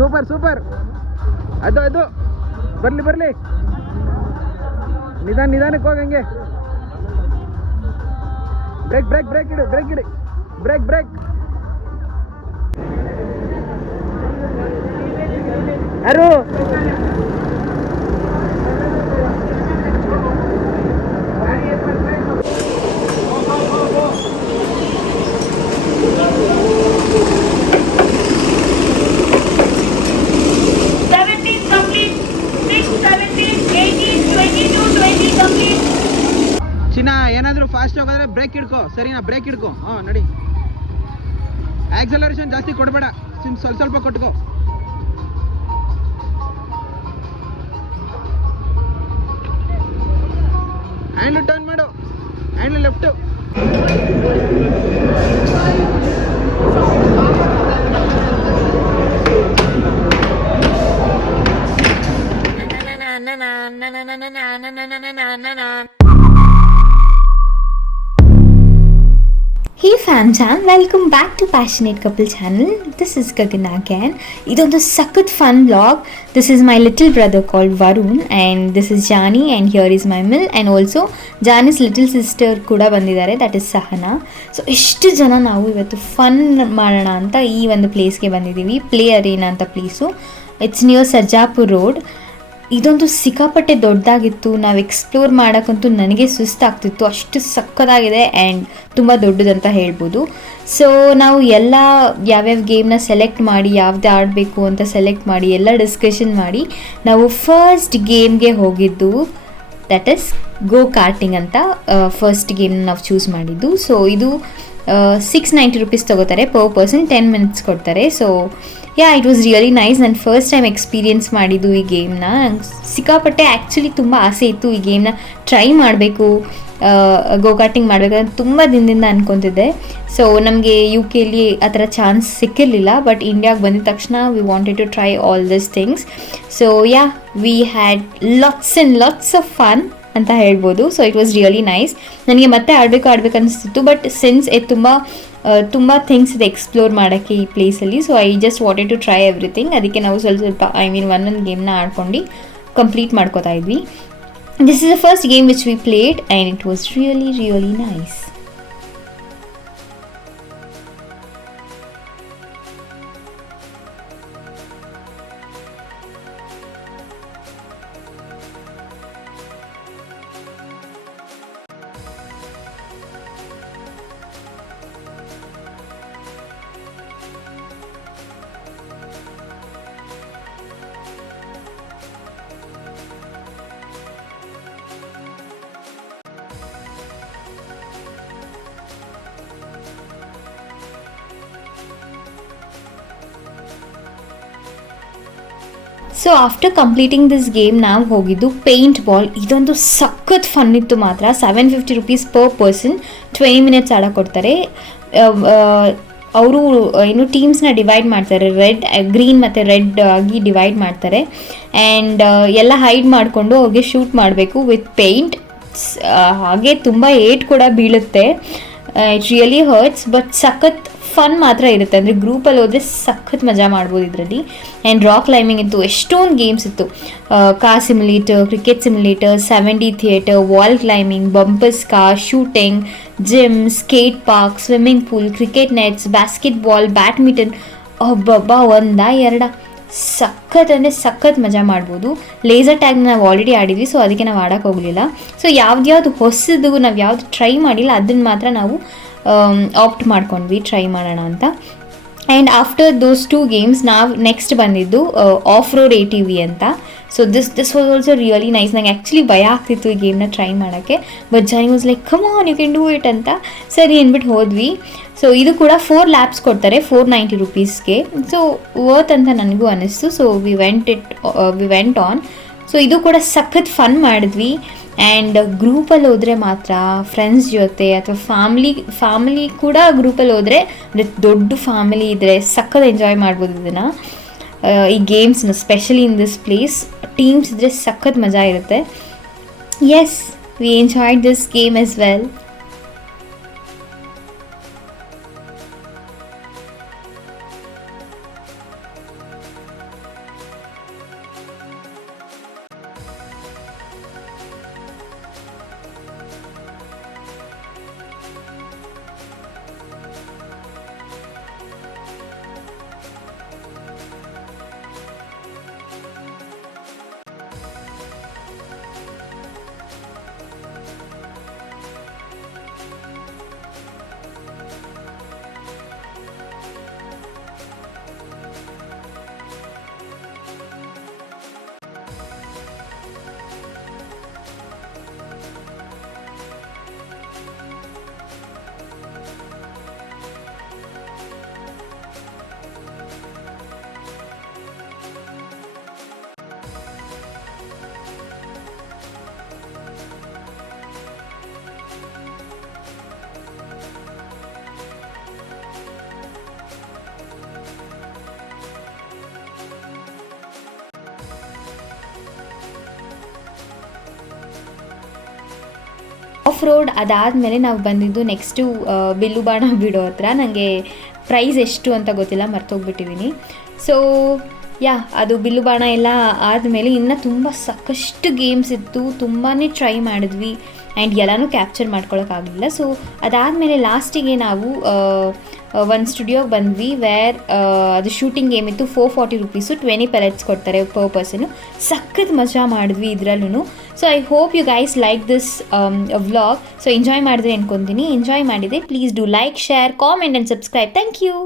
Super super. ಅದು ಬರ್ಲಿ ನಿಧಾನಕ್ಕೆ ಹೋಗಂಗೆ. ಬ್ರೇಕ್ ಇಡು. ಬ್ರೇಕ್. ಯಾರು ಚಿನ್ನ ಏನಾದರೂ ಫಾಸ್ಟ್ ಹೋಗೋದ್ರೆ ಬ್ರೇಕ್ ಹಿಡ್ಕೋ. ಸರಿನಾ? ಬ್ರೇಕ್ ಹಿಡ್ಕೋ. ನಡಿ. ಆಕ್ಸಲರೇಷನ್ ಜಾಸ್ತಿ ಕೊಡಬೇಡ, ಸ್ವಲ್ಪ ಕೊಟ್ಕೋ. ಹ್ಯಾಂಡ್ಲ್ ಟರ್ನ್ ಮಾಡು, handle left. Hey fam jam, welcome back to Passionate Couple channel. This is Gagana again. Idondu sakut fun vlog. This is my little brother called Varun and this is Jani and here is my Mil and also Jani's little sister kuda bandidare, that is Sahana. So ishtu jana navu ivattu fun madana anta ee ಒಂದು place ಗೆ ಬಂದಿದ್ದೀವಿ. Play arena ಅಂತ place. It's near Sarjapur road. ಇದೊಂದು ಸಿಕ್ಕಾಪಟ್ಟೆ ದೊಡ್ಡದಾಗಿತ್ತು. ನಾವು explore ಮಾಡೋಕ್ಕಂತೂ ನನಗೆ ಸುಸ್ತಾಗ್ತಿತ್ತು, ಅಷ್ಟು ಸಕ್ಕತ್ತಾಗಿದೆ ಆ್ಯಂಡ್ ತುಂಬ ದೊಡ್ಡದಂತ ಹೇಳ್ಬೋದು. ಸೊ ನಾವು ಎಲ್ಲ ಯಾವ್ಯಾವ ಗೇಮ್ನ ಸೆಲೆಕ್ಟ್ ಮಾಡಿ ಯಾವ್ದು ಆಡಬೇಕು ಅಂತ ಸೆಲೆಕ್ಟ್ ಮಾಡಿ ಎಲ್ಲ ಡಿಸ್ಕಷನ್ ಮಾಡಿ ನಾವು ಫಸ್ಟ್ ಗೇಮ್ಗೆ ಹೋಗಿದ್ದು, ದಟ್ ಈಸ್ ಗೋ ಕಾರ್ಟಿಂಗ್ ಅಂತ ಫಸ್ಟ್ ಗೇಮ್ನ ನಾವು ಚೂಸ್ ಮಾಡಿದ್ದು. ಸೊ ಇದು 690 rupees ತೊಗೋತಾರೆ ಪರ್ ಪರ್ಸನ್, 10 minutes ಕೊಡ್ತಾರೆ. So it was really nice. ನಾನು ಫಸ್ಟ್ ಟೈಮ್ ಎಕ್ಸ್ಪೀರಿಯನ್ಸ್ ಮಾಡಿದ್ದು ಈ ಗೇಮ್ನ. ಸಿಕ್ಕಾಪಟ್ಟೆ ಆ್ಯಕ್ಚುಲಿ ತುಂಬ ಆಸೆ ಇತ್ತು ಈ ಗೇಮ್ನ ಟ್ರೈ ಮಾಡಬೇಕು, ಗೋ ಕಾರ್ಟಿಂಗ್ ಮಾಡಬೇಕಂತ ತುಂಬ ದಿನದಿಂದ ಅನ್ಕೊತಿದ್ದೆ. ಸೊ ನಮಗೆ UK ಆ ಥರ ಚಾನ್ಸ್ ಸಿಕ್ಕಿರಲಿಲ್ಲ, ಬಟ್ ಇಂಡಿಯಾಗೆ ಬಂದಿದ ತಕ್ಷಣ we wanted to try all this things. So we had lots of fun ಅಂತ ಹೇಳ್ಬೋದು. So it was really nice. ನನಗೆ ಮತ್ತೆ ಆಡಬೇಕು ಅನಿಸ್ತಿತ್ತು, ಬಟ್ ಸಿನ್ಸ್ ತುಂಬ ಥಿಂಗ್ಸ್ ಇದೆ ಎಕ್ಸ್ಪ್ಲೋರ್ ಮಾಡೋಕ್ಕೆ ಈ ಪ್ಲೇಸಲ್ಲಿ. So I just wanted to try everything. ಅದಕ್ಕೆ ನಾವು ಸ್ವಲ್ಪ ಒಂದೊಂದು ಗೇಮ್ನ ಆಡ್ಕೊಂಡು ಕಂಪ್ಲೀಟ್ ಮಾಡ್ಕೋತಾ ಇದ್ವಿ. This is the first game which we played and it was really nice. So after completing this game ನಾವು ಹೋಗಿದ್ದು ಪೇಂಟ್ ಬಾಲ್. ಇದೊಂದು ಸಖತ್ ಫನ್ ಇತ್ತು ಮಾತ್ರ. 750 rupees ಪರ್ ಪರ್ಸನ್, 20 minutes ಆಡೋಕೆ ಕೊಡ್ತಾರೆ. ಅವರು ಟೀಮ್ಸ್ನ ಡಿವೈಡ್ ಮಾಡ್ತಾರೆ, ಗ್ರೀನ್ ಮತ್ತು ರೆಡ್ ಆಗಿ ಡಿವೈಡ್ ಮಾಡ್ತಾರೆ. ಆ್ಯಂಡ್ ಎಲ್ಲ ಹೈಡ್ ಮಾಡಿಕೊಂಡು ಅವ್ರಿಗೆ ಶೂಟ್ ಮಾಡಬೇಕು ವಿತ್ ಪೇಂಟ್. ಹಾಗೆ ತುಂಬ ಏಟ್ ಕೂಡ ಬೀಳುತ್ತೆ. ಇಟ್ ರಿಯಲಿ ಹರ್ಟ್ಸ್, ಬಟ್ ಸಖತ್ ಫನ್ ಮಾತ್ರ ಇರುತ್ತೆ. ಅಂದರೆ ಗ್ರೂಪಲ್ಲಿ ಹೋದರೆ ಸಖತ್ ಮಜಾ ಮಾಡ್ಬೋದು ಇದರಲ್ಲಿ. ಆ್ಯಂಡ್ ರಾಕ್ ಕ್ಲೈಂಬಿಂಗ್ ಇತ್ತು, ಎಷ್ಟೊಂದು ಗೇಮ್ಸ್ ಇತ್ತು. Car simulator, cricket simulator, 7D theatre, wall climbing, bumpers car, shooting, gym, skate park, swimming pool, cricket nets, basketball, badminton. ಒಂದ ಎರಡ ಸಖತ್ ಮಜಾ ಮಾಡ್ಬೋದು. ಲೇಸರ್ ಟ್ಯಾಗ್ನ ನಾವು ಆಲ್ರೆಡಿ ಆಡಿದ್ವಿ, ಸೊ ಅದಕ್ಕೆ ನಾವು ಆಡೋಕ್ಕೆ ಹೋಗಲಿಲ್ಲ. ಸೊ ಯಾವ್ದು ಹೊಸದು ನಾವು ಯಾವ್ದು ಟ್ರೈ ಮಾಡಿಲ್ಲ ಅದನ್ನು ಮಾತ್ರ ನಾವು ಆಪ್ಟ್ ಮಾಡ್ಕೊಂಡ್ವಿ ಟ್ರೈ ಮಾಡೋಣ ಅಂತ. ಆ್ಯಂಡ್ ಆಫ್ಟರ್ ದೋಸ್ 2 ಗೇಮ್ಸ್ ನಾವು ನೆಕ್ಸ್ಟ್ ಬಂದಿದ್ದು ಆಫ್ ರೋಡ್ ATV ಅಂತ. So this was also really nice. ನಂಗೆ ಆ್ಯಕ್ಚುಲಿ ಭಯ ಆಗ್ತಿತ್ತು ಈ ಗೇಮ್ನ ಟ್ರೈ ಮಾಡೋಕ್ಕೆ, but Johnny was like come on you can do it ಅಂತ. ಸರಿ ಅಂದ್ಬಿಟ್ಟು ಹೋದ್ವಿ. ಸೊ ಇದು ಕೂಡ 4 laps ಕೊಡ್ತಾರೆ 490 rupeesಗೆ. ಸೊ ವರ್ತ್ ಅಂತ ನನಗೂ ಅನ್ನಿಸ್ತು. So we went on. So ಇದು ಕೂಡ ಸಖತ್ ಫನ್ ಮಾಡಿದ್ವಿ. ಆ್ಯಂಡ್ ಗ್ರೂಪಲ್ಲಿ ಹೋದರೆ ಮಾತ್ರ ಫ್ರೆಂಡ್ಸ್ ಜೊತೆ ಅಥವಾ ಫ್ಯಾಮಿಲಿ ಕೂಡ ಗ್ರೂಪಲ್ಲಿ ಹೋದರೆ, ಅಂದರೆ ದೊಡ್ಡ ಫ್ಯಾಮಿಲಿ ಇದ್ದರೆ ಸಖತ್ ಎಂಜಾಯ್ ಮಾಡ್ಬೋದು ಇದನ್ನು, ಈ ಗೇಮ್ಸ್ನ. Specially in this place teams ಇದ್ದರೆ ಸಖತ್ ಮಜಾ ಇರುತ್ತೆ. Yes, we enjoyed this game as well. Off road ಅದಾದಮೇಲೆ ನಾವು ಬಂದಿದ್ದು ನೆಕ್ಸ್ಟು ಬಿಲ್ಲು ಬಾಣ ಬಿಡೋ ಹತ್ರ. ನನಗೆ ಪ್ರೈಸ್ ಎಷ್ಟು ಅಂತ ಗೊತ್ತಿಲ್ಲ, ಮರ್ತೋಗ್ಬಿಟ್ಟಿದ್ದೀನಿ. ಸೊ ಯಾ, ಅದು ಬಿಲ್ಲು ಬಾಣ ಎಲ್ಲ ಆದಮೇಲೆ ಇನ್ನೂ ತುಂಬ ಸಾಕಷ್ಟು ಗೇಮ್ಸ್ ಇತ್ತು, ತುಂಬಾ ಟ್ರೈ ಮಾಡಿದ್ವಿ ಆ್ಯಂಡ್ ಎಲ್ಲನೂ ಕ್ಯಾಪ್ಚರ್ ಮಾಡ್ಕೊಳಕ್ಕಾಗಲಿಲ್ಲ. ಸೊ ಅದಾದಮೇಲೆ ಲಾಸ್ಟಿಗೆ ನಾವು ಒಂದು ಸ್ಟುಡಿಯೋಗೆ ಬಂದ್ವಿ, ವೇರ್ ಅದು ಶೂಟಿಂಗ್ ಗೇಮ್ ಇತ್ತು. 440 ರೂಪೀಸು, 20 ಪೆಲೆಟ್ಸ್ ಕೊಡ್ತಾರೆ ಪರ್ ಪರ್ಸನು. ಸಖತ್ ಮಜಾ ಮಾಡಿದ್ವಿ ಇದರಲ್ಲೂ. So I hope you guys like this vlog. So enjoy ಮಾಡಿದ್ರೆ ಅನ್ಕೊತೀನಿ. ಎಂಜಾಯ್ ಮಾಡಿದೆ, please do like, share, comment and subscribe. Thank you.